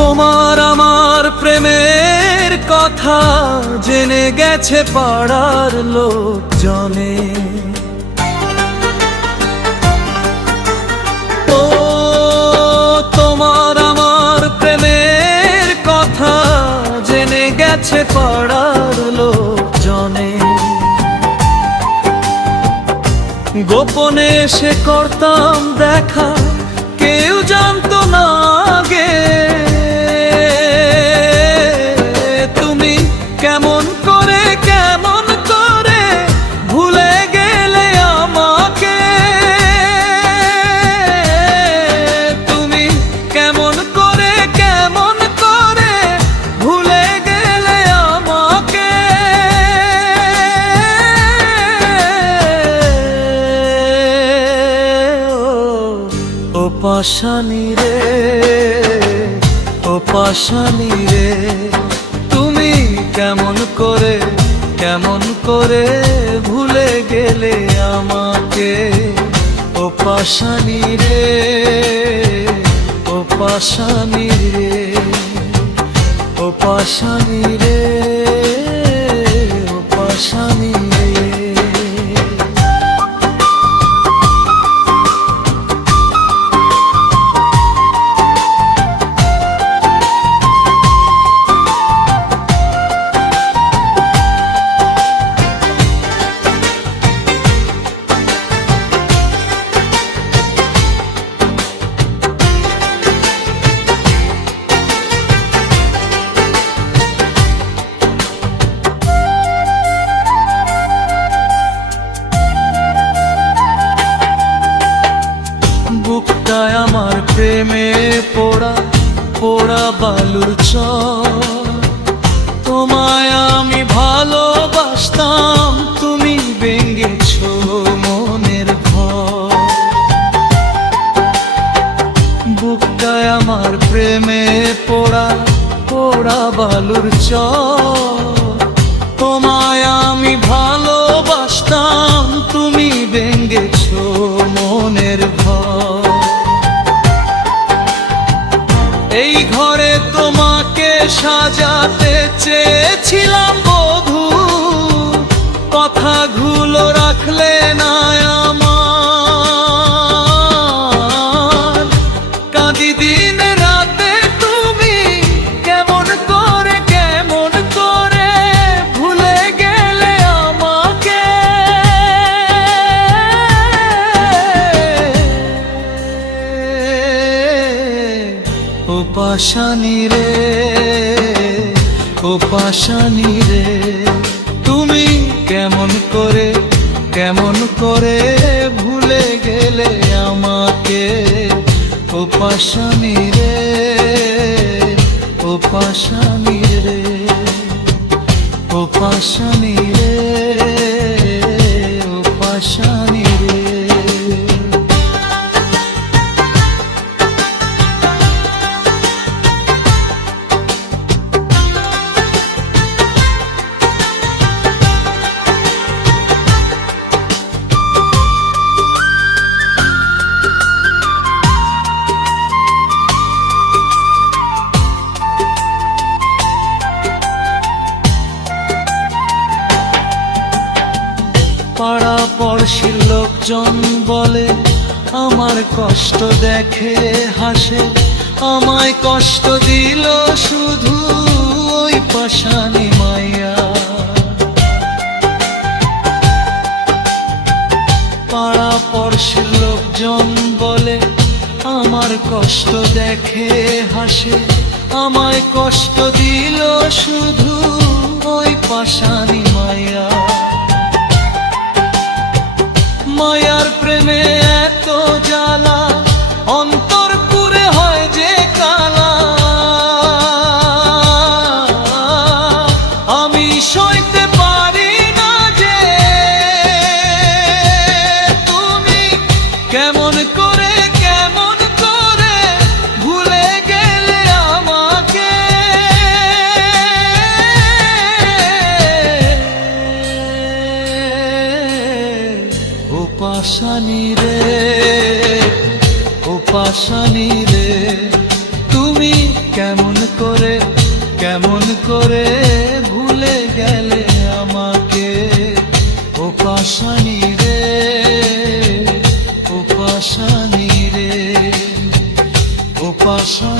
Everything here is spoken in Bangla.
তোমার আমার প্রেমের কথা জেনে গেছে পাড়ার লোকজনে। ও তোমার আমার প্রেমের কথা জেনে গেছে পাড়ার লোকজনে। গোপনে এসে করতাম দেখা, কেউ জানতো না আগে। তুমি কেমন করে ভুলে গেলে আমাকে। তুমি কেমন করে ভুলে গেলে আমাকে। ও পাশানি রে, ও পাশানি রে, তুমি কেমন করে ভুলে গেলে আমাকে। ও পাশানি রে, ও পাশানি রে, ও পাশানি রে, ও পাশানি রে। বুকটায় আমার প্রেমে পোড়া পোড়া বালুর চর। তোমায় আমি ভালোবাসতাম, তুমি ভেঙেছো মনের ঘর। বুকটায় আমার প্রেমে পোড়া পোড়া বালুর চর। তোমায় আমি ভালোবাসতাম, তুমি ভেঙেছো মনের ঘর। এই ঘরে তোমাকে সাজাতে চেয়েছিলাম বধূ, কথাগুলো রাখলে না আমার। কাঁদি দিন রাতে, তুমি কেমন করে ভুলে গেলে আমাকে। ও পাশানি রে, ও পাশানি রে, তুমি কেমন করে ভুলে গেলে আমাকে। ও পাশানি রে, ও পাশানি রে, ও পাশানি রে, ও পাশানি রে। পাড়া পড়শির লোকজন বলে, আমার কষ্ট দেখে হাসে। আমায় কষ্ট দিল শুধু ওই পাশানি মাইয়া। পাড়া পড়শির লোকজন বলে, আমার কষ্ট দেখে হাসে। আমায় কষ্ট দিল শুধু ওই পাশানি মাইয়া। মায়ার প্রেমে এত জ্বালা, অন্তর পুরে হয় যে কালা। আমি সইতে পারি না যে, তুমি কেমন করে ভুলে গেলে আমাকে। ও পাশানি রে, ও পাশানি রে, তুমি কেমন করে ভুলে গেলে আমাকে ও পাশানি রে, ও পাশানি রে, ও পাশানি।